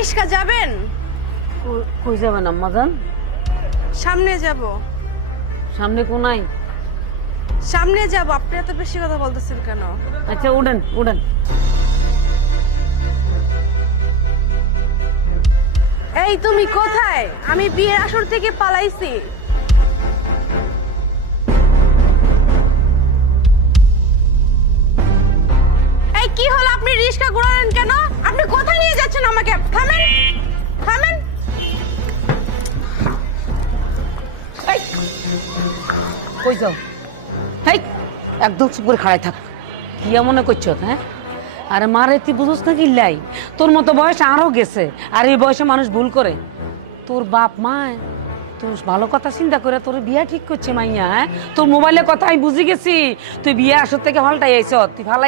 রিস্কা যাবেন? কই যাবেন আম্মাজান? সামনে যাব। সামনে কোনায়? সামনে যাব। আপনি এত বেশি কথা বলতেছেন কেন? আচ্ছা উঠেন উঠেন। এই তুমি কোথায়? আমি বিয়ের আসর থেকে পালাইছি। এই কি হলো? আপনি রিস্কা ঘোরালেন কেন? আপনি কোথায় নিয়ে যাচ্ছেন আমাকে? থামেন, থামেন। এই, কই যাও? হেই, একদম চুপ করে খাড়াই থাক। কি মনে করছো? হ্যাঁ, আরে মারে তুই বুঝোস না কিল্লাই? তোর মতো বয়স আরো গেছে, আর এই বয়সে মানুষ ভুল করে। তোর বাপ মা তোর ভালো কথা চিন্তা করে তোর বিয়া ঠিক করছে মাইয়া। হ্যাঁ, তোর মোবাইলের কথা আমি বুঝে গেছি। তুই বিয়ে আসর থেকে হলটাই আইছ, তুই ভালো